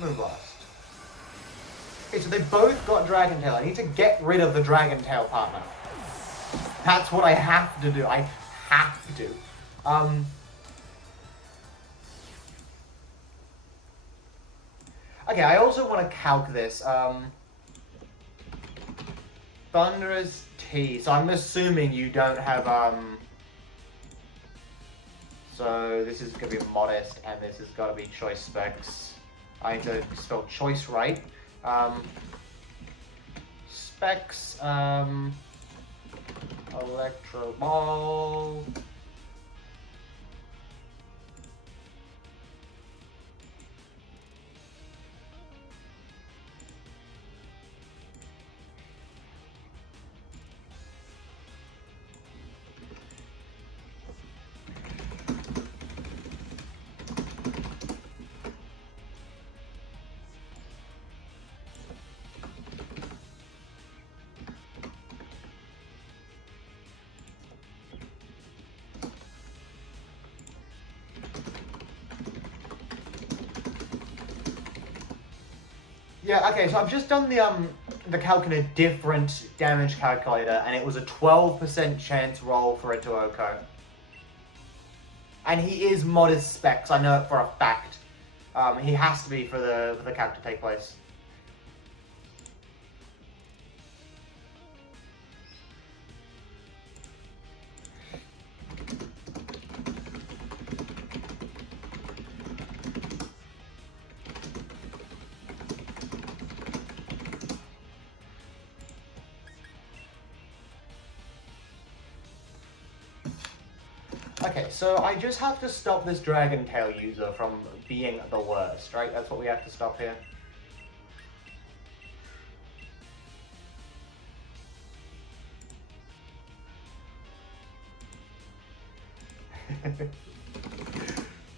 Moonblast. Okay, so they both got Dragon Tail. I need to get rid of the Dragon Tail partner. That's what I have to do. I have to. Okay, I also want to calc this. Thunderous T. So I'm assuming you don't have, so this is going to be Modest, and this has got to be Choice Specs. I need to spell choice right. Specs, Electro Ball. Yeah, okay, so I've just done the calc in a different damage calculator, and it was a 12% chance roll for a Tuoko. And he is modest specs, I know it for a fact. He has to be for the calc to take place. Okay, so I just have to stop this Dragon Tail user from being the worst, right? That's what we have to stop here.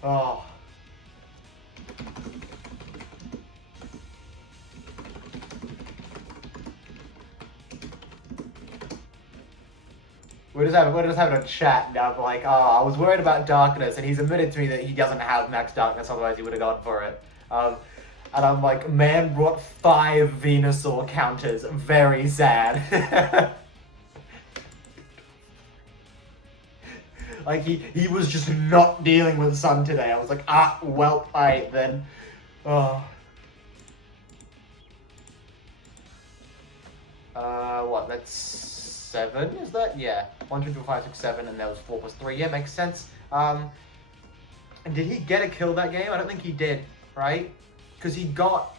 Oh. We're just having a chat now, like, oh, I was worried about darkness, and he's admitted to me that he doesn't have max darkness, otherwise he would have gone for it. And I'm like, man brought 5 Venusaur counters, very sad. Like, he was just not dealing with Sun today. I was like, well, alright then. Oh. What, that's 7, is that? Yeah. 1, 2, 3, 4, 5, 6, 7, and that was 4 plus 3. Yeah, makes sense. And did he get a kill that game? I don't think he did, right? Because he got...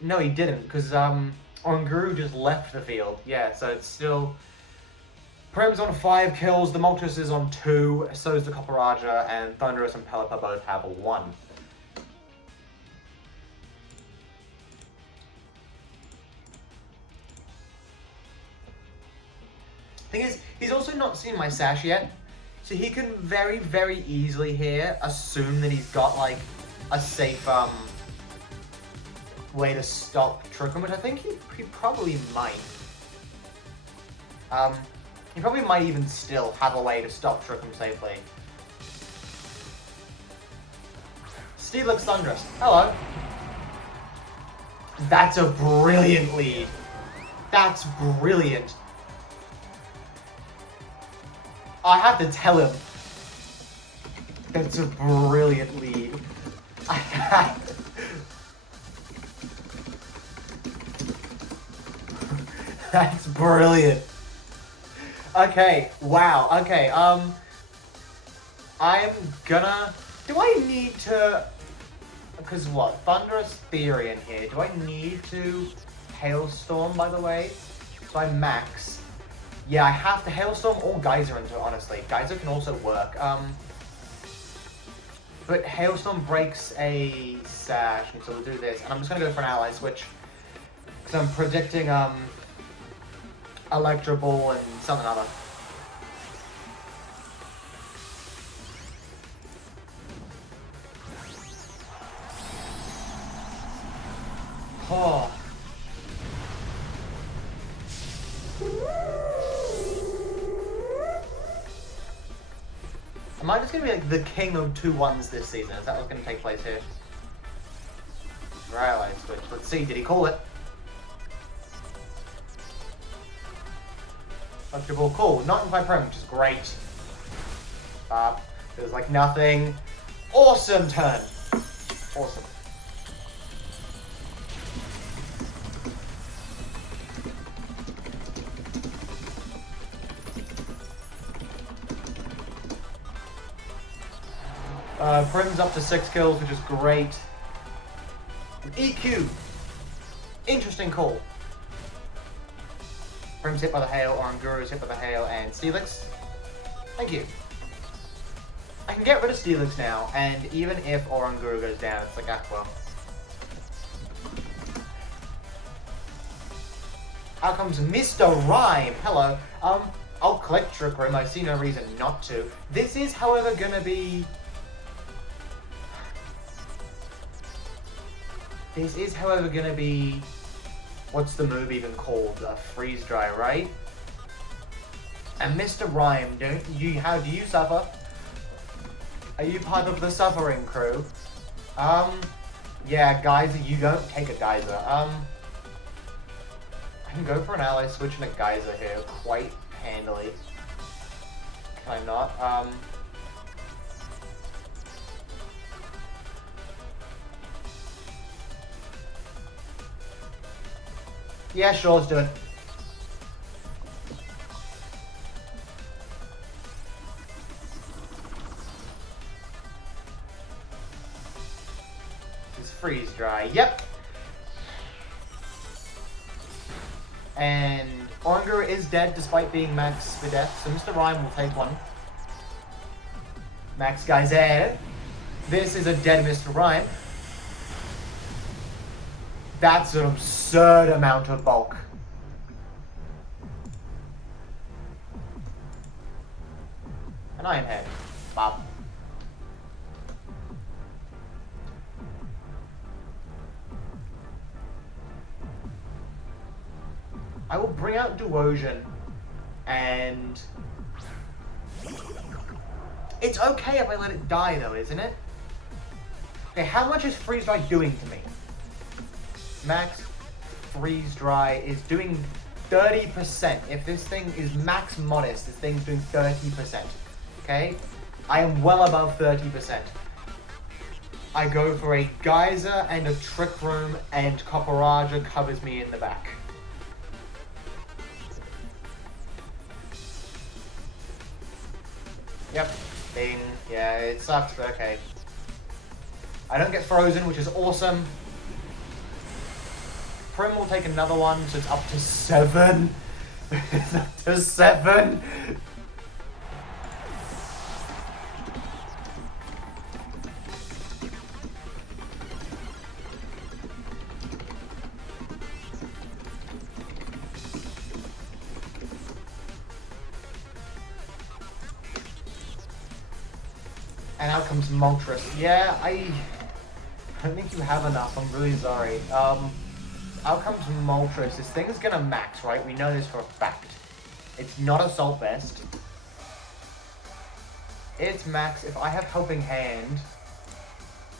No, he didn't, because Oranguru just left the field. Yeah, so it's still... Prim's on 5 kills, the Moltres is on 2, so is the Copperaja, and Thunderous and Pelipper both have 1. Thing is, he's also not seen my Sash yet, so he can very, very easily here assume that he's got, like, a safe, way to stop Trick Room, which I think he probably might. He probably might even still have a way to stop Trick Room safely. Steelix Thunderous. Hello. That's a brilliant lead. That's brilliant. I have to tell him. That's a brilliant lead. I have to. That's brilliant. Okay, wow, okay, I'm gonna... Do I need to... Because what? Thunderous Theory in here. Do I need to Hailstorm, by the way? So I max. Yeah, I have to Hailstorm or Geyser into it, honestly. Geyser can also work. But Hailstorm breaks a Sash, and so we'll do this. And I'm just gonna go for an Ally Switch. Because I'm predicting, Electro Ball and something other. Oh. Am I just gonna be like the king of 2-1s this season? Is that what's gonna take place here? Right, switch. Let's see, did he call it? Electro Ball, cool. Not in my prem, which is great. There's like nothing. Awesome turn. Awesome. Prim's up to 6 kills, which is great. EQ. Interesting call. Prim's hit by the hail, Oranguru's hit by the hail, and Steelix. Thank you. I can get rid of Steelix now, and even if Oranguru goes down, it's like, well. Out comes Mr. Rhyme. Hello. I'll collect Trick Room. I see no reason not to. This is, however, gonna be... What's the move even called? Freeze Dry, right? And Mr. Rhyme, how do you suffer? Are you part of the suffering crew? Yeah, Geyser, you don't take a Geyser. I can go for an ally switch and a Geyser here quite handily. Can I not? Yeah, sure, let's do it. This is freeze dry. Yep. And Orangur is dead despite being max for death, so Mr. Rhyme will take one. Max Geyser. This is a dead Mr. Rhyme. That's an absurd amount of bulk. An Iron Head. Bob. I will bring out Duosion, and it's okay if I let it die though, isn't it? Okay, how much is Freeze Dry doing to me? Max Freeze Dry is doing 30%. If this thing is max modest, this thing's doing 30%. Okay? I am well above 30%. I go for a Geyser and a Trick Room, and Copperaja covers me in the back. Yep. Bing. Yeah, it sucks, but okay. I don't get frozen, which is awesome. Prim will take another one, so it's up to 7. It's up to 7. And out comes Moltres. Yeah, I don't think you have enough. I'm really sorry. Out comes Moltres. This thing is gonna max, right? We know this for a fact. It's not Assault Vest. It's max. If I have Helping Hand,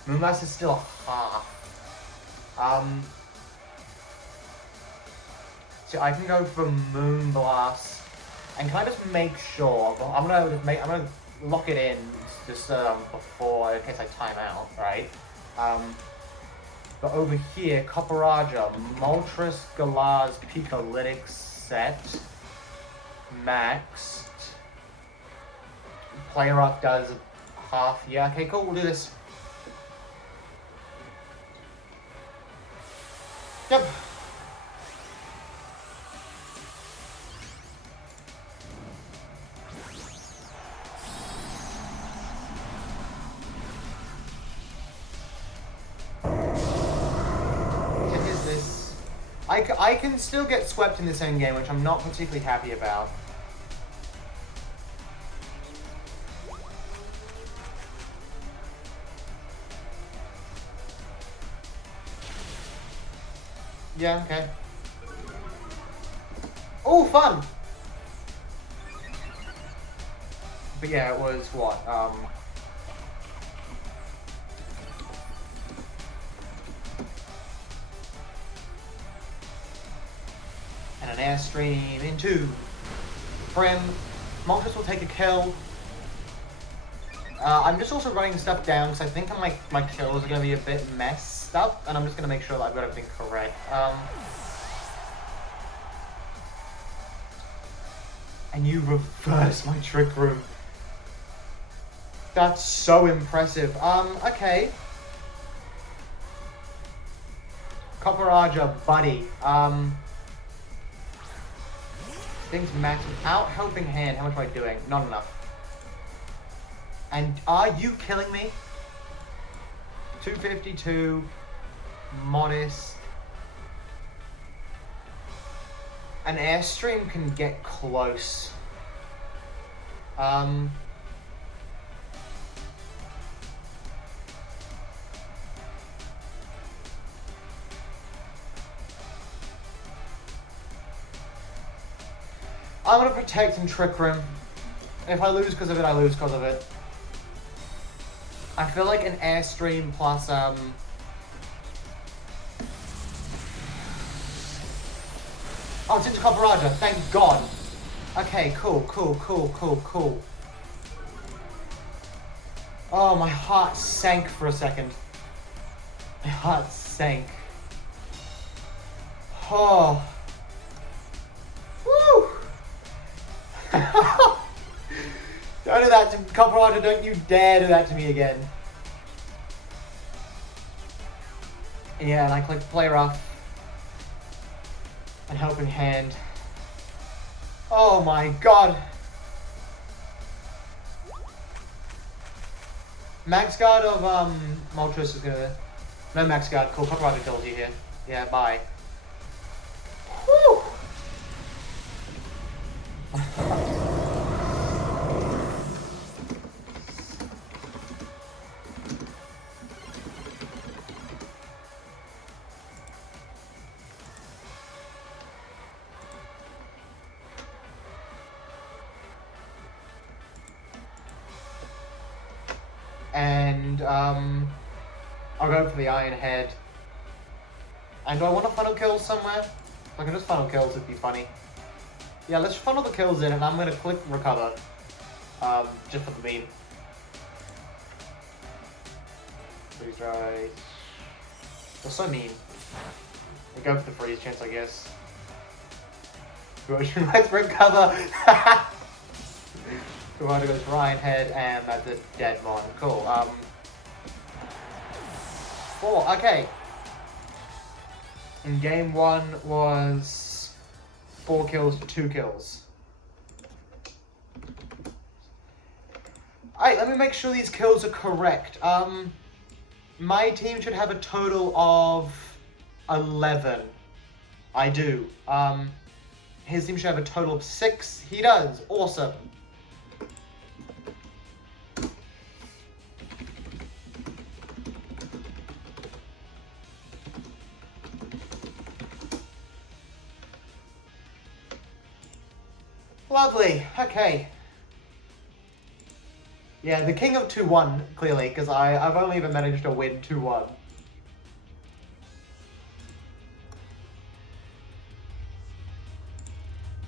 Moonblast is still half. So I can go for Moonblast. And can I just make sure? I'm gonna lock it in just before, in case I time out, right? But over here, Copperaja, Moltres, Galaz, Picolytic set, maxed. Player up does half. Yeah, okay, cool, we'll do this. Yep. I can still get swept in this endgame, which I'm not particularly happy about. Yeah, okay. Oh, fun! But yeah, it was what? And an Airstream into Prim. Moltres will take a kill. I'm just also running stuff down because I think my kills are going to be a bit messed up, and I'm just going to make sure that I've got everything correct. And you reverse my Trick Room. That's so impressive. Okay. Copperaja, buddy. Things maxing out. Helping Hand. How much am I doing? Not enough. And are you killing me? 252. Modest. An Airstream can get close. I'm gonna protect and Trick Room. If I lose because of it, I lose because of it. I feel like an Airstream plus Oh, it's into Copperada, thank God. Okay, cool. Oh, my heart sank for a second. My heart sank. Oh. Woo! Don't do that to Copperada, don't you dare do that to me again. Yeah, and I clicked play rough. And helping hand. Oh my God. Max guard of Moltres is gonna. No max guard. Cool. Copperada kills you here. Yeah. Bye. Whew. And I'll go for the Iron Head. And do I want to funnel kills somewhere? If I can just funnel kills, it'd be funny. Yeah, let's funnel the kills in, and I'm gonna click recover, just for the meme. Freeze dry. They're so mean. We go for the freeze chance, I guess. Let's recover. Copperada goes Ryan Head, and that's a dead mon. Cool. 4. Okay. In game 1 was 4 kills to 2 kills. Alright, let me make sure these kills are correct. My team should have a total of 11. I do. His team should have a total of 6. He does. Awesome. Lovely. Okay. Yeah, the king of 2-1, clearly, because I've only ever managed to win 2-1.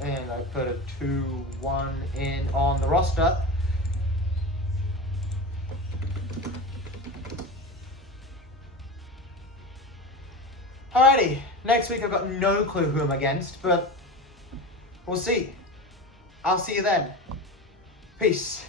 And I put a 2-1 in on the roster. Alrighty, next week I've got no clue who I'm against, but we'll see. I'll see you then. Peace.